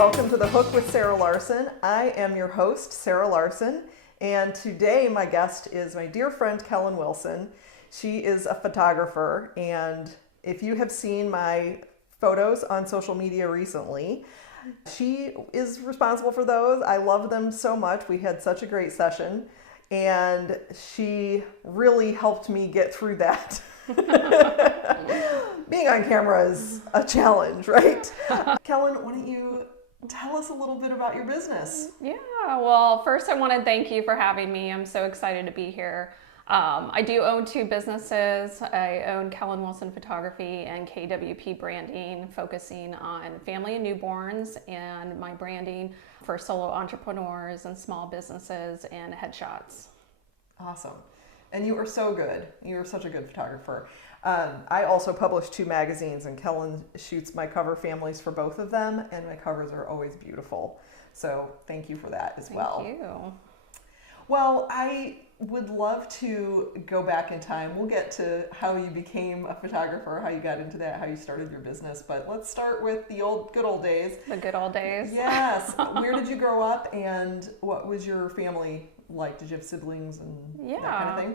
Welcome to The Hook with Sarah Larson. I am your host, Sarah Larson, and today my guest is my dear friend, Kellyn Wilson. She is a photographer, and if you have seen my photos on social media recently, she is responsible for those. I love them so much. We had such a great session, and she really helped me get through that. Being on camera is a challenge, right? Kellyn, why don't you tell us a little bit about your business? Yeah, well, first I want to thank you for having me. I'm so excited to be here. I do own two businesses. I own Kellyn Wilson Photography and KWP Branding, focusing on family and newborns, and my branding for solo entrepreneurs and small businesses and headshots. Awesome. And you are so good. You are such a good photographer. I also publish two magazines, and Kellyn shoots my cover families for both of them, and my covers are always beautiful. So thank you for that as well. Thank you. Well, I would love to go back in time. We'll get to how you became a photographer, how you got into that, how you started your business, but let's start with the good old days. The good old days. Yes. Where did you grow up, and what was your family like? Did you have siblings and that kind of thing?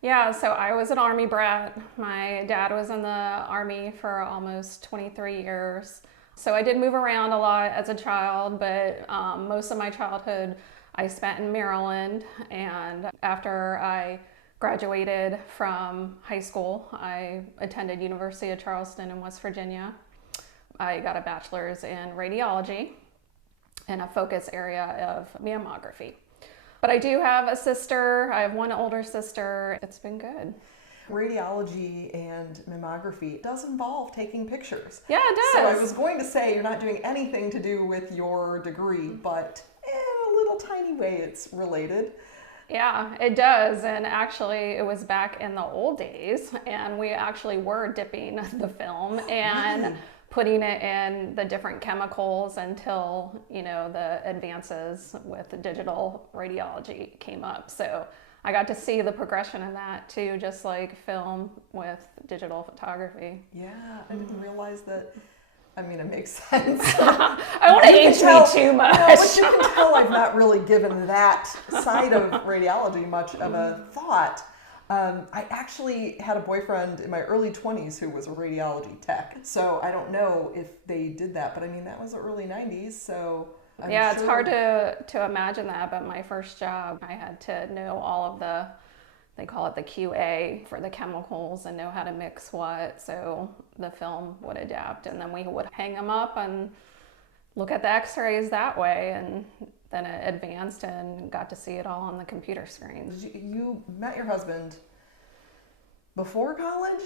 Yeah, so I was an Army brat. My dad was in the Army for almost 23 years. So I did move around a lot as a child, but most of my childhood I spent in Maryland. And after I graduated from high school, I attended University of Charleston in West Virginia. I got a bachelor's in radiology and a focus area of mammography. But I do have a sister. I have one older sister. It's been good. Radiology and mammography does involve taking pictures. Yeah, it does. So I was going to say you're not doing anything to do with your degree, but in a little tiny way it's related. Yeah, it does. And actually, it was back in the old days, and we actually were dipping the film and putting it in the different chemicals until, the advances with digital radiology came up. So I got to see the progression in that too, just like film with digital photography. Yeah, I didn't realize that. I mean, it makes sense. I want to age me too much. No, but you can tell I've not really given that side of radiology much of a thought. I actually had a boyfriend in my early 20s who was a radiology tech. So I don't know if they did that, but I mean, that was the early 90s. So I'm yeah, sure. It's hard to imagine that, but my first job, I had to know all of they call it the QA for the chemicals and know how to mix what, so the film would adapt, and then we would hang them up and look at the x-rays that way, and then it advanced and got to see it all on the computer screen. You met your husband before college?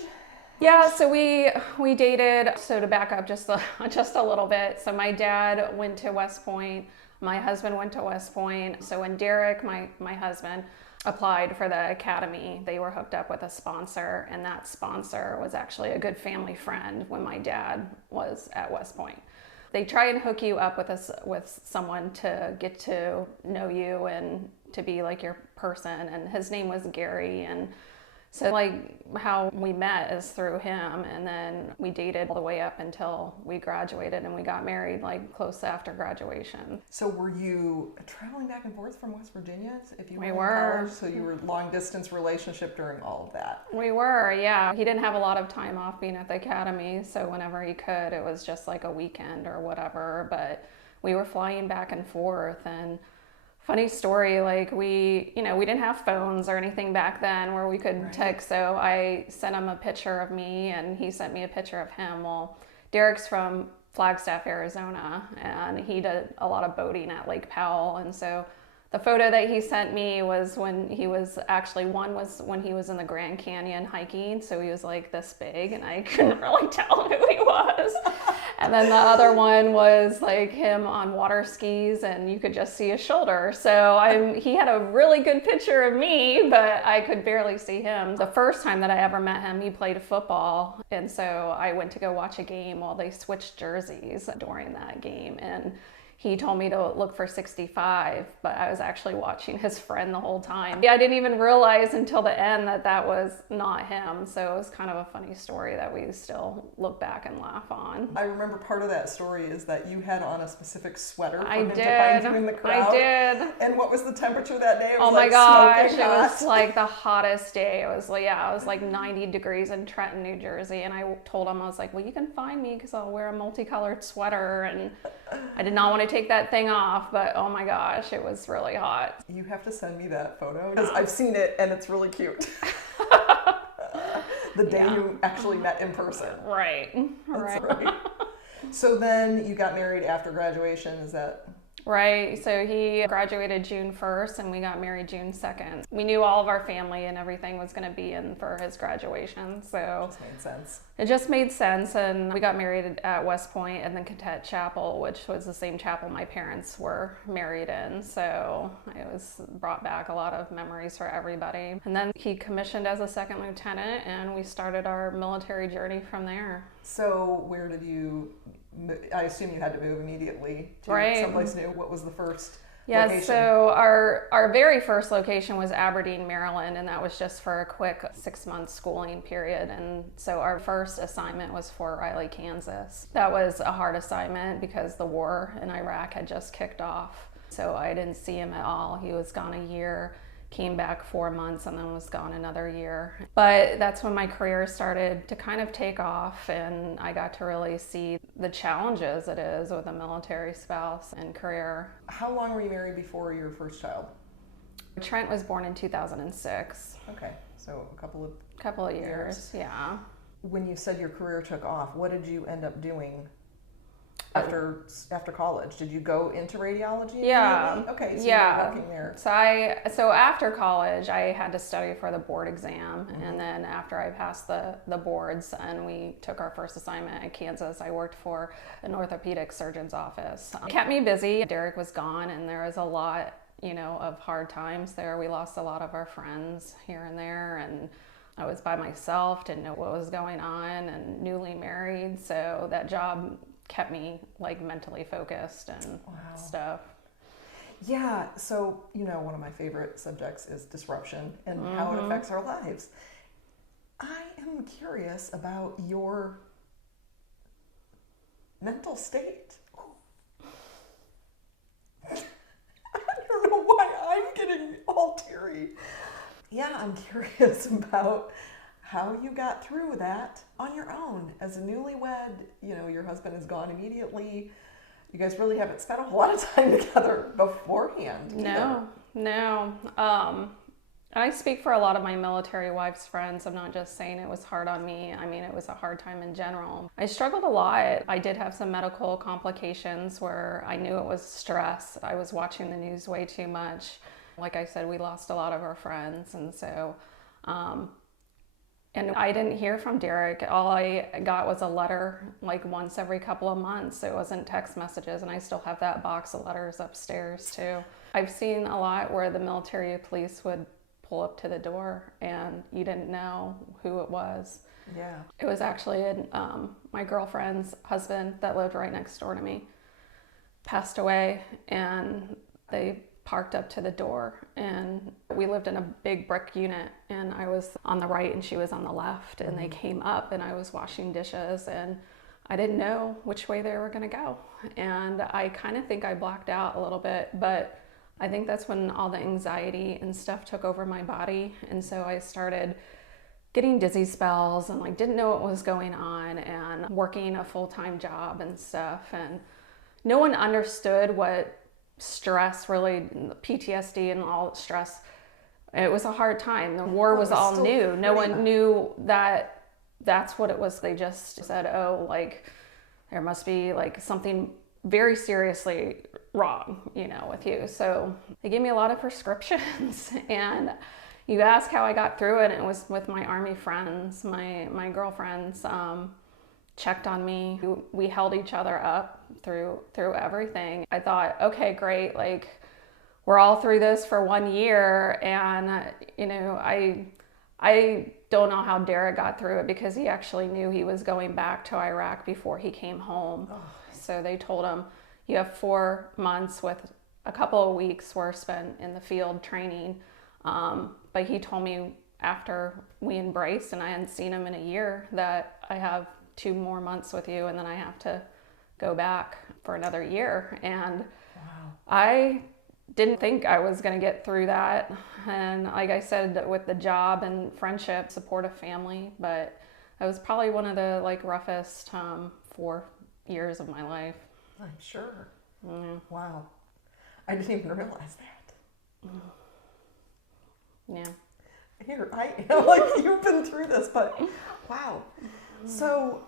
Yeah, so we dated. So to back up just a little bit, so my dad went to West Point, my husband went to West Point. So when Derek, my husband, applied for the academy, they were hooked up with a sponsor, and that sponsor was actually a good family friend when my dad was at West Point. They try and hook you up with someone to get to know you and to be like your person, and his name was Gary. And so like how we met is through him, and then we dated all the way up until we graduated, and we got married like close after graduation. So were you traveling back and forth from West Virginia if you were We in were. college? So you were long distance relationship during all of that? We were, yeah. He didn't have a lot of time off being at the academy, so whenever he could, it was just like a weekend or whatever, but we were flying back and forth. And funny story, like we didn't have phones or anything back then where we could text, so I sent him a picture of me and he sent me a picture of him. Well, Derek's from Flagstaff, Arizona, and he did a lot of boating at Lake Powell, and so the photo that he sent me was when he was one was when he was in the Grand Canyon hiking, so he was like this big and I couldn't really tell who he was. And then the other one was like him on water skis and you could just see his shoulder. So he had a really good picture of me, but I could barely see him. The first time that I ever met him, he played football, and so I went to go watch a game while they switched jerseys during that game, and he told me to look for 65, but I was actually watching his friend the whole time. I didn't even realize until the end that that was not him. So it was kind of a funny story that we still look back and laugh on. I remember part of that story is that you had on a specific sweater for I him did. to find you in the crowd. I did. And what was the temperature that day? It was Oh my like gosh, smoking it hot. was like the hottest day. It was like, yeah, it was like 90 degrees in Trenton, New Jersey. And I told him, I was like, well, you can find me because I'll wear a multicolored sweater. And I did not want to take that thing off, but oh my gosh, it was really hot. You have to send me that photo because I've seen it and it's really cute. The day you actually met in person. Right. That's right. So then you got married after graduation, is that? Right. So he graduated June 1st and we got married June 2nd. We knew all of our family and everything was going to be in for his graduation. So Just made sense. it just made sense. And we got married at West Point and then Cadet Chapel, which was the same chapel my parents were married in. So it was brought back a lot of memories for everybody. And then he commissioned as a second lieutenant and we started our military journey from there. So where did you, I assume you had to move immediately to someplace new. What was the first location? So our very first location was Aberdeen, Maryland, and that was just for a quick 6-month schooling period. And so our first assignment was Fort Riley, Kansas. That was a hard assignment because the war in Iraq had just kicked off. So I didn't see him at all. He was gone a year, came back 4 months, and then was gone another year. But that's when my career started to kind of take off, and I got to really see the challenges it is with a military spouse and career. How long were you married before your first child? Trent was born in 2006. Okay, so a couple of years, yeah. When you said your career took off, what did you end up doing after college? Did you go into radiology? Yeah. Immediately? Okay, so yeah. you were working there. So after college, I had to study for the board exam, and then after I passed the boards and we took our first assignment at Kansas, I worked for an orthopedic surgeon's office. It kept me busy. Derek was gone, and there was a lot, of hard times there. We lost a lot of our friends here and there, and I was by myself, didn't know what was going on, and newly married, so that job kept me like mentally focused and stuff. Yeah, so one of my favorite subjects is disruption and how it affects our lives. I am curious about your mental state. I don't know why I'm getting all teary. Yeah, I'm curious about how you got through that on your own as a newlywed. Your husband is gone immediately. You guys really haven't spent a whole lot of time together beforehand. No. I speak for a lot of my military wives' friends. I'm not just saying it was hard on me. I mean, it was a hard time in general. I struggled a lot. I did have some medical complications where I knew it was stress. I was watching the news way too much. Like I said, we lost a lot of our friends, and so and I didn't hear from Derek. All I got was a letter like once every couple of months. It wasn't text messages, and I still have that box of letters upstairs too. I've seen a lot where the military police would pull up to the door and you didn't know who it was. Yeah. It was actually my girlfriend's husband that lived right next door to me passed away, and they parked up to the door, and we lived in a big brick unit, and I was on the right and she was on the left, and they came up and I was washing dishes, and I didn't know which way they were going to go, and I kind of think I blacked out a little bit, but I think that's when all the anxiety and stuff took over my body, and so I started getting dizzy spells and didn't know what was going on, and working a full-time job and stuff, and no one understood what stress really, PTSD and all stress, it was a hard time. The war was all new. No one knew that that's what it was. They just said, there must be something very seriously wrong, with you. So they gave me a lot of prescriptions, and you ask how I got through it, and it was with my Army friends, my girlfriends, checked on me. We held each other up through everything. I thought, okay, great, we're all through this for 1 year, and I don't know how Derek got through it because he actually knew he was going back to Iraq before he came home. So they told him, You have 4 months with a couple of weeks were spent in the field training. But he told me after we embraced and I hadn't seen him in a year that I have 2 more months with you and then I have to go back for another year. And Wow. I didn't think I was going to get through that. And like I said, with the job and friendship, support of family, but it was probably one of the like roughest 4 years of my life. I'm sure. Mm. Wow. I didn't even realize that. Yeah. Here, I am like, you've been through this, but wow. So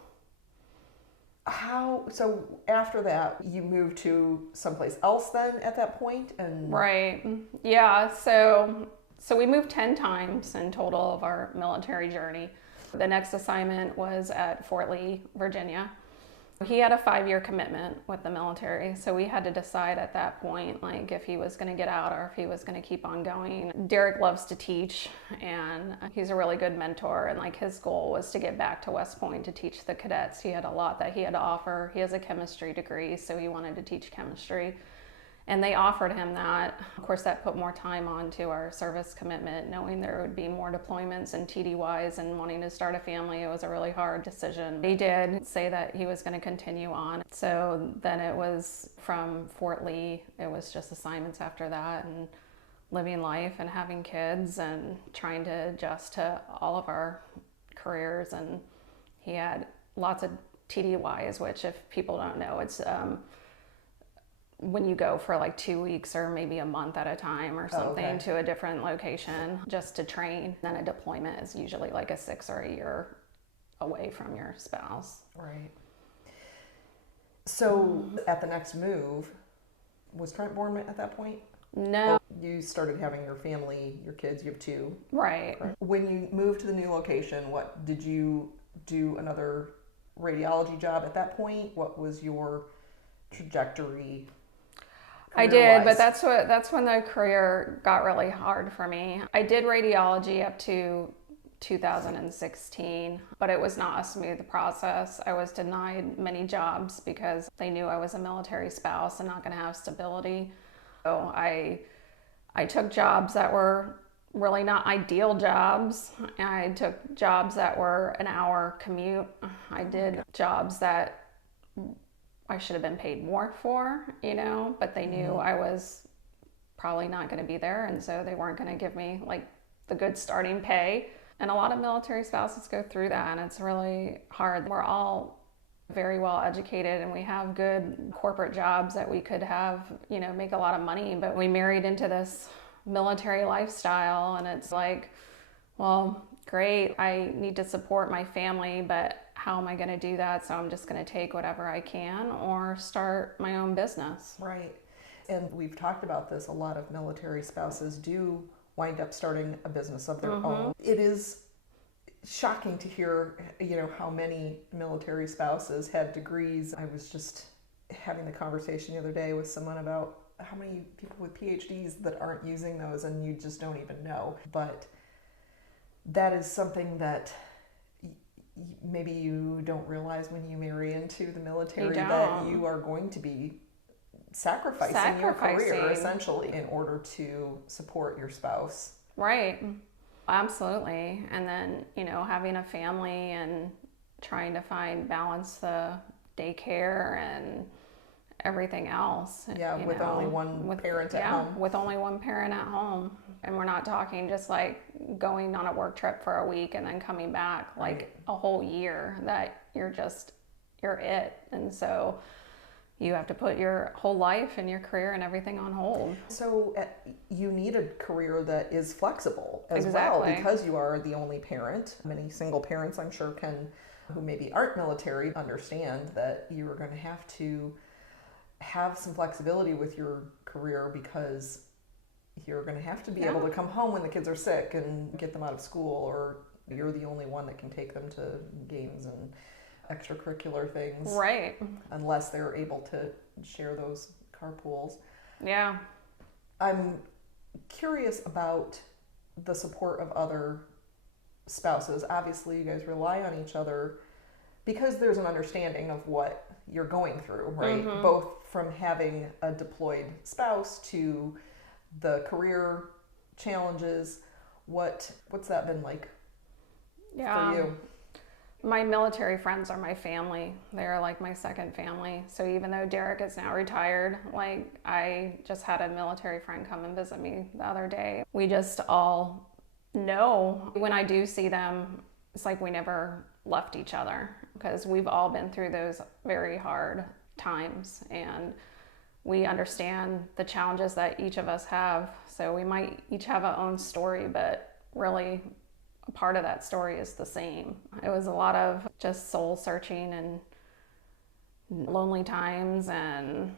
so after that, you moved to someplace else then at that point? And Right. Yeah. So we moved 10 times in total of our military journey. The next assignment was at Fort Lee, Virginia. He had a 5-year commitment with the military, so we had to decide at that point, like, if he was going to get out or if he was going to keep on going. Derek loves to teach, and he's a really good mentor, and like his goal was to get back to West Point to teach the cadets. He had a lot that he had to offer. He has a chemistry degree, so he wanted to teach chemistry. And they offered him that. Of course, that put more time onto our service commitment, knowing there would be more deployments and TDYs and wanting to start a family. It was a really hard decision. He did say that he was going to continue on. So then it was from Fort Lee, it was just assignments after that and living life and having kids and trying to adjust to all of our careers. And he had lots of TDYs, which if people don't know, it's when you go for like 2 weeks or maybe a month at a time or something to a different location just to train. Then a deployment is usually like a 6 or a year away from your spouse. Right. So at the next move, was Trent born at that point? No. You started having your family, your kids, you have 2. Right. Correct? When you moved to the new location, what did you do another radiology job at that point? What was your trajectory? I did, but that's when the career got really hard for me. I did radiology up to 2016, but it was not a smooth process. I was denied many jobs because they knew I was a military spouse and not going to have stability. So I took jobs that were really not ideal jobs. I took jobs that were an hour commute. I did jobs that I should have been paid more for, but they knew I was probably not going to be there. And so they weren't going to give me like the good starting pay. And a lot of military spouses go through that, and it's really hard. We're all very well educated and we have good corporate jobs that we could have, make a lot of money, but we married into this military lifestyle, and it's like, well, great, I need to support my family, but how am I going to do that? So I'm just going to take whatever I can or start my own business. Right. And we've talked about this. A lot of military spouses do wind up starting a business of their own. It is shocking to hear, how many military spouses had degrees. I was just having the conversation the other day with someone about how many people with PhDs that aren't using those, and you just don't even know. But that is something that maybe you don't realize when you marry into the military, that you are going to be sacrificing your career essentially in order to support your spouse. Right. Absolutely. And then, having a family and trying to balance the daycare and everything else. Yeah, with only one parent at home. With only one parent at home. And we're not talking just like going on a work trip for a week and then coming back like a whole year, that you're it. And so you have to put your whole life and your career and everything on hold. So you need a career that is flexible as well, because you are the only parent. Many single parents, I'm sure, who maybe aren't military, understand that you are going to have some flexibility with your career, because you're going to have to be able to come home when the kids are sick and get them out of school, or you're the only one that can take them to games and extracurricular things. Right. Unless they're able to share those carpools. Yeah. I'm curious about the support of other spouses. Obviously, you guys rely on each other because there's an understanding of what you're going through, right? Both from having a deployed spouse to the career challenges, what's that been like for you? My military friends are my family. They're like my second family. So even though Derek is now retired, like I just had a military friend come and visit me the other day. We just all know when I do see them, it's like we never left each other because we've all been through those very hard times and we understand the challenges that each of us have. So we might each have our own story, but really a part of that story is the same. It was a lot of just soul searching and lonely times and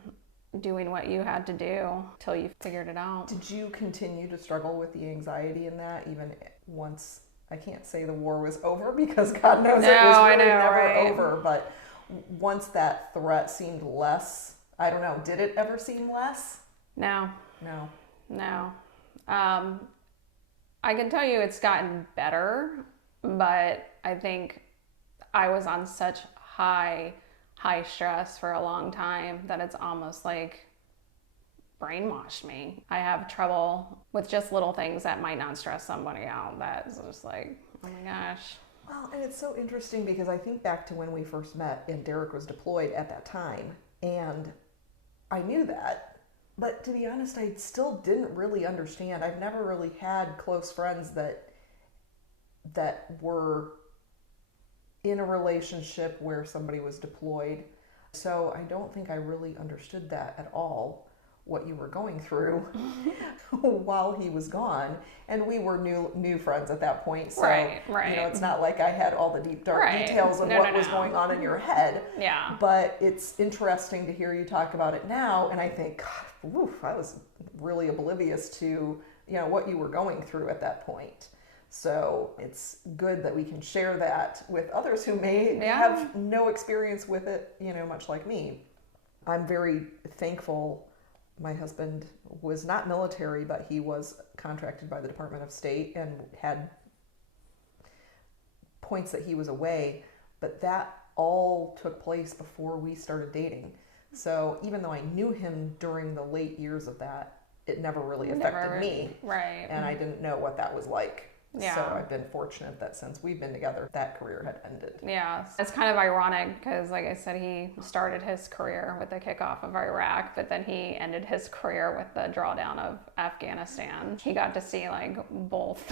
doing what you had to do till you figured it out. Did you continue to struggle with the anxiety in that even once, I can't say the war was over because God knows it was really never over, but once that threat seemed less, I don't know, did it ever seem less? No. No. I can tell you it's gotten better, but I think I was on such high stress for a long time that it's almost like brainwashed me. I have trouble with just little things that might not stress somebody out. That's just like, oh my gosh. Well, and it's so interesting because I think back to when we first met and Derek was deployed at that time, and I knew that. But to be honest, I still didn't really understand. I've never really had close friends that were in a relationship where somebody was deployed. So I don't think I really understood that at all, what you were going through while he was gone. And we were new friends at that point. So, right. You know, it's not like I had all the deep, dark details of what was going on in your head. Yeah. But it's interesting to hear you talk about it now. And I think, God, oof, I was really oblivious to, you know, what you were going through at that point. So it's good that we can share that with others who may have no experience with it, you know, much like me. I'm very thankful. My husband was not military, but he was contracted by the Department of State and had points that he was away, but that all took place before we started dating. So even though I knew him during the late years of that, it never really affected me. Right. And I didn't know what that was like. Yeah. So I've been fortunate that since we've been together, that career had ended. Yeah. It's kind of ironic because, like I said, he started his career with the kickoff of Iraq, but then he ended his career with the drawdown of Afghanistan. He got to see like both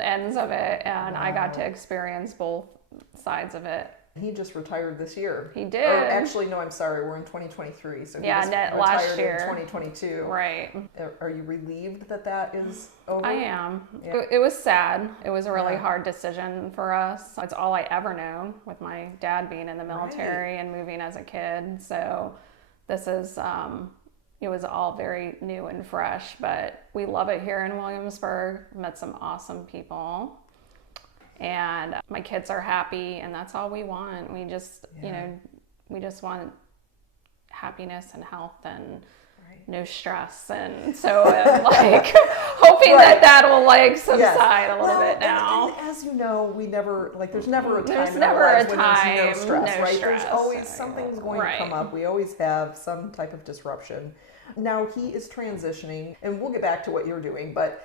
ends of it, and I got to experience both sides of it. He just retired this year. He did. Or actually, no, I'm sorry. We're in 2023. So he just retired last year. in 2022. Right. Are you relieved that that is over? I am. Yeah. It was sad. It was a really hard decision for us. It's all I ever known with my dad being in the military and moving as a kid. So this is, it was all very new and fresh, but we love it here in Williamsburg. Met some awesome people. And my kids are happy, and that's all we want. We just, you know, we just want happiness and health and no stress. And so I'm like hoping that will like subside a little bit now. And as you know, we never, like there's never a time there's in never our lives a when time, there's no stress, no right? stress. There's always something's going to come up. We always have some type of disruption. Now he is transitioning, and we'll get back to what you're doing, but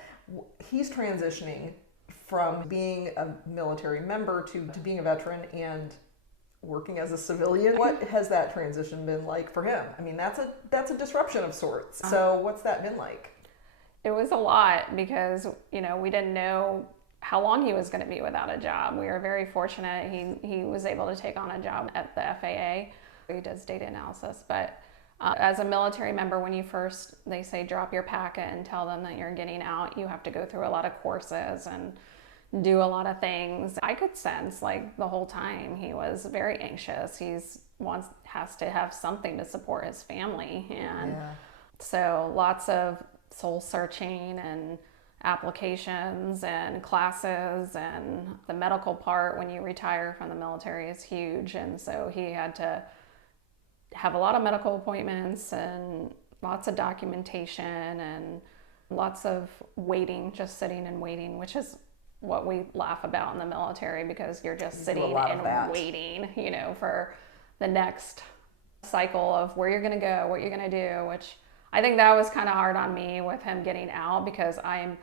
he's transitioning from being a military member to being a veteran and working as a civilian. What has that transition been like for him? I mean, that's a disruption of sorts. So what's that been like? It was a lot because, you know, we didn't know how long he was going to be without a job. We were very fortunate. He was able to take on a job at the FAA. He does data analysis, but as a military member, when they say drop your packet and tell them that you're getting out, you have to go through a lot of courses and do a lot of things. I could sense like the whole time he was very anxious. Has to have something to support his family. And so lots of soul searching and applications and classes, and the medical part when you retire from the military is huge. And so he had to have a lot of medical appointments and lots of documentation and lots of waiting, just sitting and waiting, which is what we laugh about in the military because you're just sitting and waiting, you know, for the next cycle of where you're going to go, what you're going to do, which I think that was kind of hard on me with him getting out, because I'm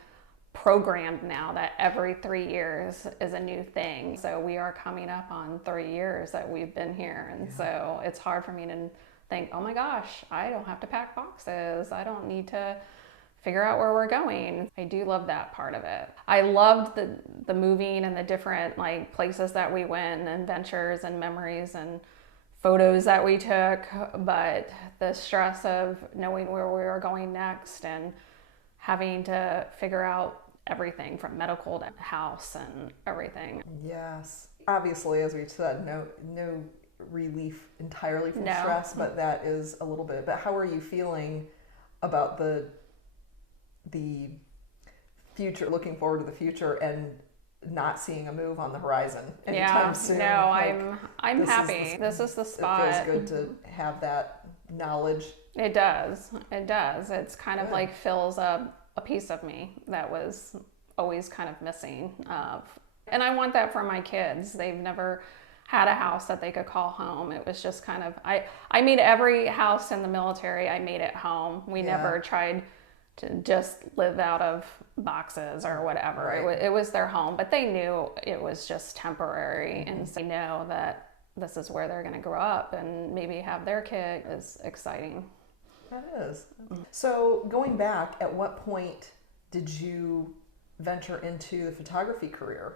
programmed now that every 3 years is a new thing. So we are coming up on 3 years that we've been here. And so it's hard for me to think, oh my gosh, I don't have to pack boxes. I don't need to figure out where we're going. I do love that part of it. I loved the moving and the different like places that we went and adventures and memories and photos that we took, but the stress of knowing where we were going next and having to figure out everything from medical to house and everything. Yes. Obviously, as we said, no relief entirely from stress, but that is a little bit. But how are you feeling about the future, looking forward to the future and not seeing a move on the horizon anytime soon? No, like, I'm happy. This is the spot. It feels good to have that knowledge. It does. It's kind of like fills up a piece of me that was always kind of missing. And I want that for my kids. They've never had a house that they could call home. It was just kind of, I made every house in the military, I made it home. We never tried to just live out of boxes or whatever. Right. It was their home, but they knew it was just temporary. And so they know that this is where they're going to grow up and maybe have their kid. Is exciting. That is. So going back, at what point did you venture into the photography career?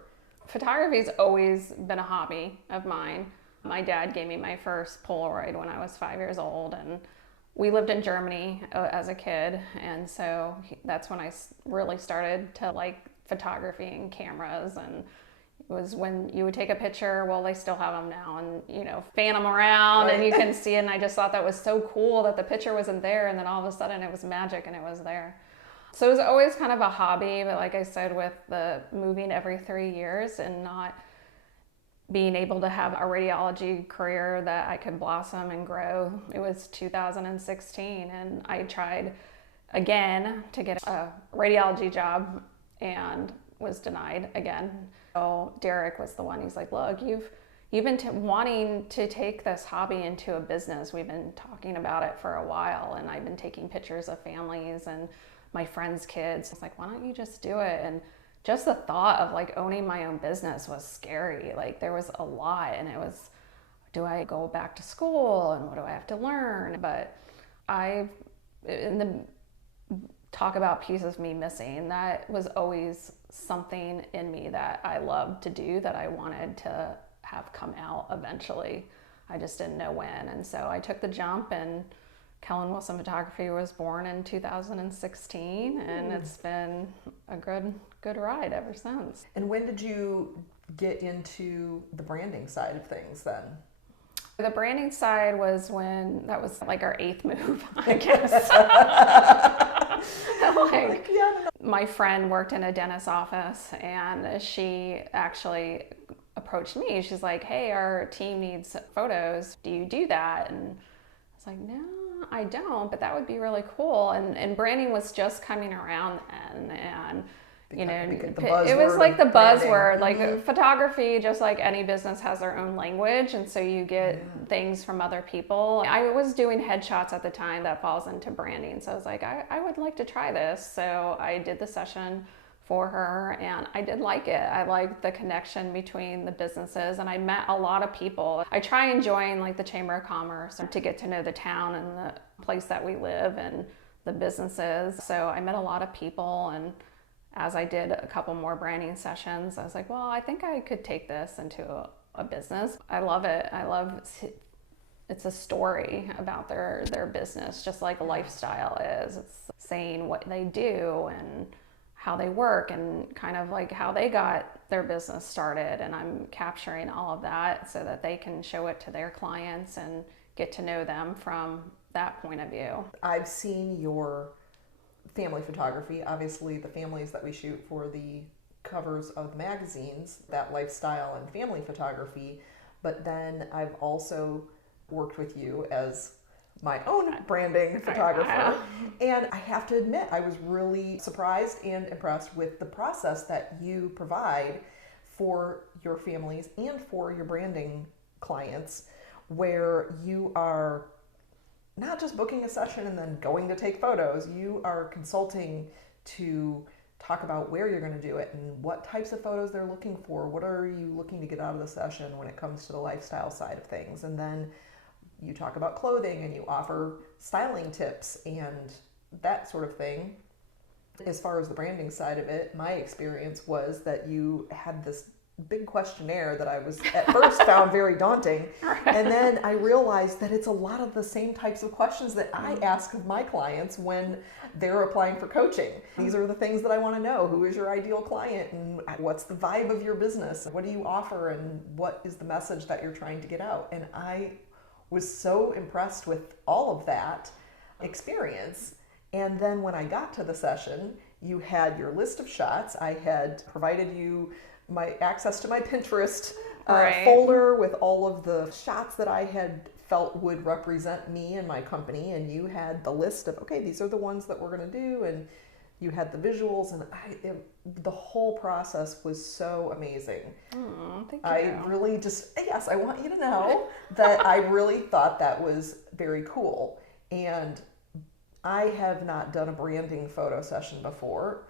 Photography's always been a hobby of mine. My dad gave me my first Polaroid when I was 5 years old, and we lived in Germany as a kid, and so that's when I really started to like photography and cameras. And it was when you would take a picture, well, they still have them now, and fan them around and you can see it. And I just thought that was so cool that the picture wasn't there, and then all of a sudden it was magic and it was there. So it was always kind of a hobby, but like I said, with the moving every 3 years and not being able to have a radiology career that I could blossom and grow, it was 2016, and I tried again to get a radiology job and was denied again. So Derek was the one. He's like, look, you've been wanting to take this hobby into a business. We've been talking about it for a while, and I've been taking pictures of families and my friends' kids. It's like, why don't you just do it? And just the thought of like owning my own business was scary. Like there was a lot, and it was, do I go back to school and what do I have to learn? But talk about piece of me missing, that was always something in me that I loved to do, that I wanted to have come out eventually. I just didn't know when. And so I took the jump, and Kellyn Wilson Photography was born in 2016, and it's been a good ride ever since. And when did you get into the branding side of things then? The branding side was that was like our 8th move, I guess. My friend worked in a dentist's office, and she actually approached me. She's like, hey, our team needs photos. Do you do that? And I was like, no, I don't, but that would be really cool. And branding was just coming around then, and it was like the buzzword, like photography, just like any business has their own language. And so you get things from other people. I was doing headshots at the time that falls into branding. So I was like, I would like to try this. So I did the session for her, and I did like it. I liked the connection between the businesses, and I met a lot of people. I try and join like the Chamber of Commerce to get to know the town and the place that we live and the businesses. So I met a lot of people, and as I did a couple more branding sessions, I was like, well, I think I could take this into a business. I love it. It's a story about their business, just like a lifestyle is. It's saying what they do and how they work and kind of like how they got their business started. And I'm capturing all of that so that they can show it to their clients and get to know them from that point of view. I've seen your family photography, obviously the families that we shoot for the covers of the magazines, that lifestyle and family photography, but then I've also worked with you as my own branding photographer. And I have to admit, I was really surprised and impressed with the process that you provide for your families and for your branding clients. where you are not just booking a session and then going to take photos. You are consulting to talk about where you're going to do it and what types of photos they're looking for. What are you looking to get out of the session when it comes to the lifestyle side of things? And then you talk about clothing and you offer styling tips and that sort of thing. As far as the branding side of it, my experience was that you had this big questionnaire that I was at first found very daunting. And then I realized that it's a lot of the same types of questions that I ask of my clients when they're applying for coaching. These are the things that I want to know. Who is your ideal client and what's the vibe of your business? What do you offer and what is the message that you're trying to get out? And I was so impressed with all of that experience. And then when I got to the session, you had your list of shots. I had provided you my access to my Pinterest folder with all of the shots that I had felt would represent me and my company. And you had the list of, okay, these are the ones that we're going to do. And you had the visuals, and the whole process was so amazing. Oh, thank you. I really just, yes, I want you to know that I really thought that was very cool. And I have not done a branding photo session before,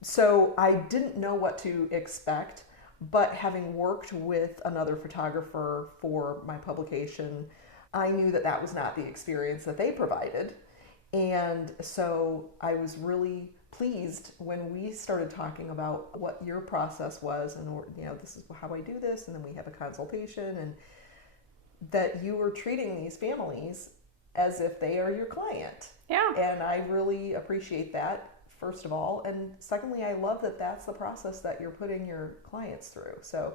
so I didn't know what to expect, but having worked with another photographer for my publication, I knew that that was not the experience that they provided. And so I was really pleased when we started talking about what your process was, and this is how I do this, and then we have a consultation, and that you were treating these families as if they are your client. Yeah. And I really appreciate that, first of all. And secondly, I love that that's the process that you're putting your clients through. So,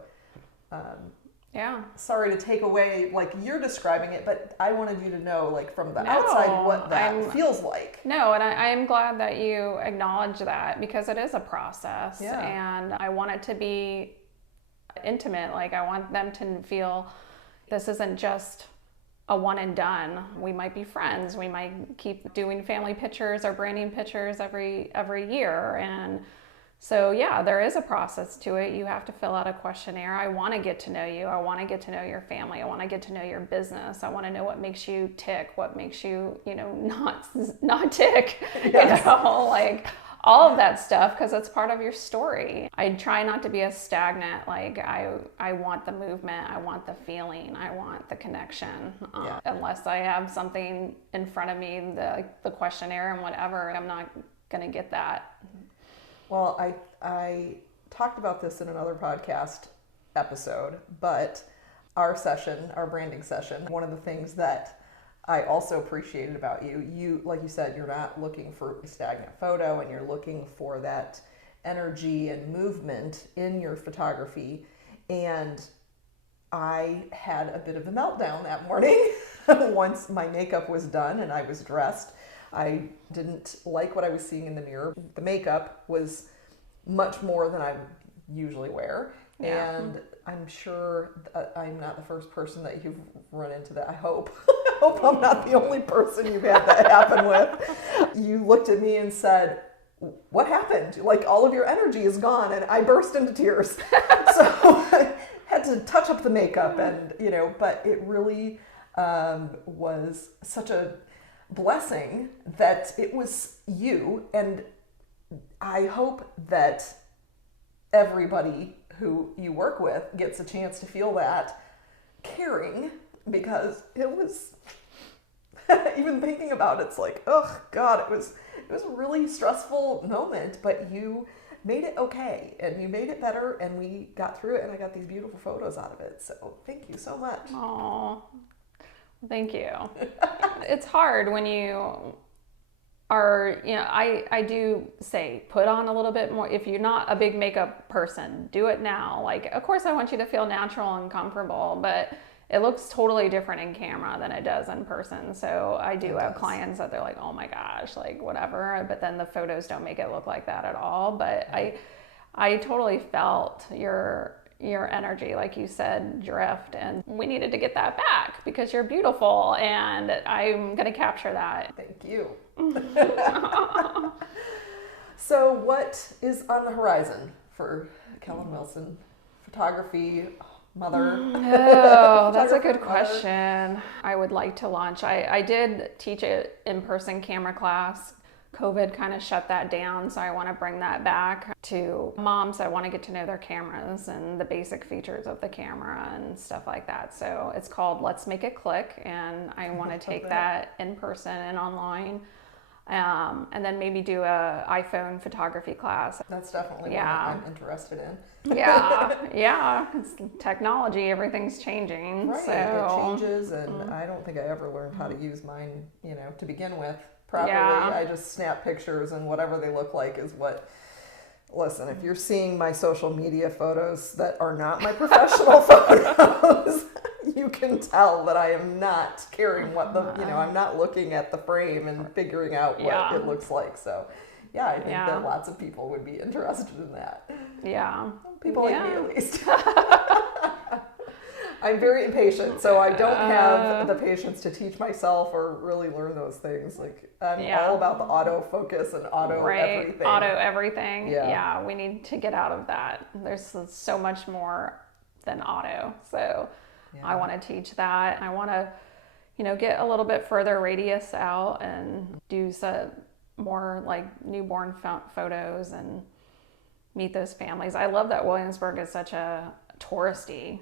yeah. Sorry to take away, like you're describing it, but I wanted you to know, like from the outside, what that feels like. No, and I am glad that you acknowledge that, because it is a process. Yeah. And I want it to be intimate. Like, I want them to feel this isn't just a one and done. We might be friends. We might keep doing family pictures or branding pictures every year. And so, yeah, there is a process to it. You have to fill out a questionnaire. I want to get to know you. I want to get to know your family. I want to get to know your business. I want to know what makes you tick, what makes you, not tick, Yes. like all of that stuff, because it's part of your story. I try not to be as stagnant. Like, I want the movement. I want the feeling. I want the connection. Unless I have something in front of me, the questionnaire and whatever, I'm not going to get that. Well, I talked about this in another podcast episode, but our branding session, one of the things that I also appreciated about you, like you said, you're not looking for a stagnant photo, and you're looking for that energy and movement in your photography. And I had a bit of a meltdown that morning once my makeup was done and I was dressed. I didn't like what I was seeing in the mirror. The makeup was much more than I usually wear. Yeah. And I'm sure I'm not the first person that you've run into that. I hope. I hope I'm not the only person you've had that happen with. You looked at me and said, "What happened? Like, all of your energy is gone." And I burst into tears. So I had to touch up the makeup, and but it really was such a blessing that it was you. And I hope that everybody who you work with gets a chance to feel that caring, because it was even thinking about it's like, oh God, it was a really stressful moment, but you made it okay, and you made it better, and we got through it, and I got these beautiful photos out of it. So thank you so much. Oh, thank you. It's hard when you are, I do say, put on a little bit more. If you're not a big makeup person, do it now. Like, of course I want you to feel natural and comfortable, but it looks totally different in camera than it does in person. So I do have clients that they're like, oh my gosh, like whatever, but then the photos don't make it look like that at all. But I totally felt your energy, like you said, drift, and we needed to get that back because you're beautiful, and I'm going to capture that. Thank you. So what is on the horizon for Kellyn Wilson? Photography, mother? Oh, that's a good Photographer, mother? question. I would like to launch. I did teach an in-person camera class. COVID kind of shut that down, so I want to bring that back to moms. I want to get to know their cameras and the basic features of the camera and stuff like that. So it's called Let's Make It Click, and I want to take that in person and online. And then maybe do a iPhone photography class. That's definitely one that I'm interested in. Yeah. It's technology, everything's changing. Right, So it changes, and I don't think I ever learned how to use mine, to begin with properly. Yeah. I just snap pictures, and whatever they look like is what. Listen, if you're seeing my social media photos that are not my professional photos, you can tell that I am not caring what I'm not looking at the frame and figuring out what it looks like. So, yeah, I think that lots of people would be interested in that. Yeah. People like me, at least. I'm very impatient, so I don't have the patience to teach myself or really learn those things. Like, I'm all about the autofocus and everything. Auto everything. Yeah. We need to get out of that. There's so much more than auto. So I want to teach that. I want to, get a little bit further radius out and do some more like newborn photos and meet those families. I love that Williamsburg is such a touristy,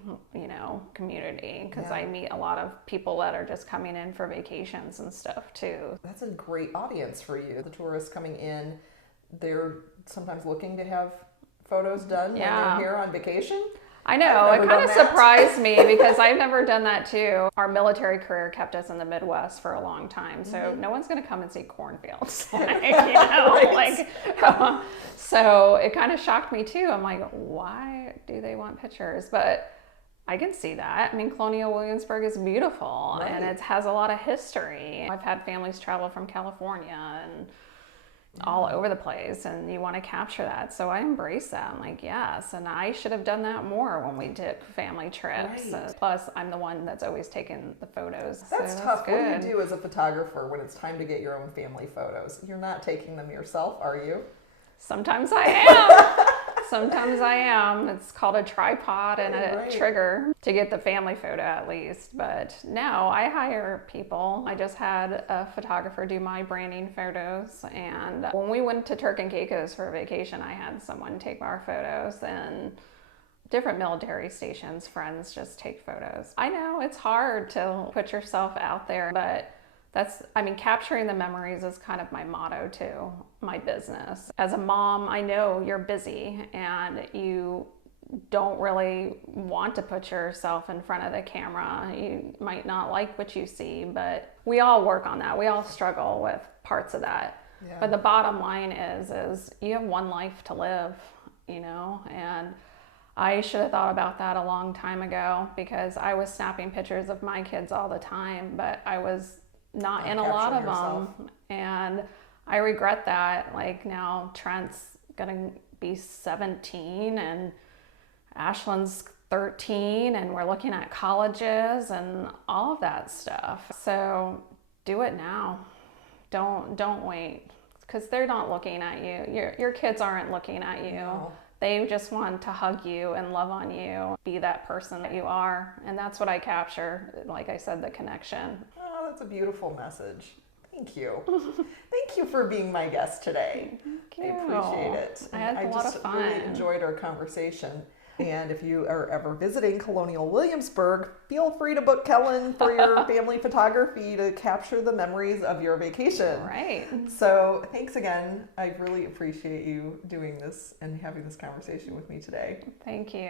community, because I meet a lot of people that are just coming in for vacations and stuff too. That's a great audience for you. The tourists coming in, they're sometimes looking to have photos done when they're here on vacation. I know, it kind of surprised me because I've never done that too. Our military career kept us in the Midwest for a long time, so no one's going to come and see cornfields. So it kind of shocked me too. I'm like, why do they want pictures? But I can see that. I mean, Colonial Williamsburg is beautiful and it has a lot of history. I've had families travel from California and all over the place, and you want to capture that. So I embrace that. I'm like, yes, and I should have done that more when we did family trips. Right. Plus, I'm the one that's always taking the photos. That's so tough. Good. What do you do as a photographer when it's time to get your own family photos? You're not taking them yourself, are you? Sometimes I am. Sometimes I am. It's called a tripod and a trigger to get the family photo at least. But no, I hire people. I just had a photographer do my branding photos. And when we went to Turk and Caicos for a vacation, I had someone take our photos, and different military stations, friends just take photos. I know it's hard to put yourself out there, but capturing the memories is kind of my motto to my business. As a mom, I know you're busy and you don't really want to put yourself in front of the camera. You might not like what you see, but we all work on that. We all struggle with parts of that. Yeah. But the bottom line is you have one life to live, and I should have thought about that a long time ago, because I was snapping pictures of my kids all the time, but I was not in a lot of them, and I regret that. Like, now Trent's gonna be 17 and Ashlyn's 13, and we're looking at colleges and all of that stuff. So do it now. Don't wait, because they're not looking at you. Your kids aren't looking at you. No. They just want to hug you and love on you, be that person that you are. And that's what I capture. Like I said, the connection. Oh, that's a beautiful message. Thank you. Thank you for being my guest today. Thank you. I appreciate it. I had a lot of fun. I really enjoyed our conversation. And if you are ever visiting Colonial Williamsburg, feel free to book Kellyn for your family photography to capture the memories of your vacation. Right. So thanks again. I really appreciate you doing this and having this conversation with me today. Thank you.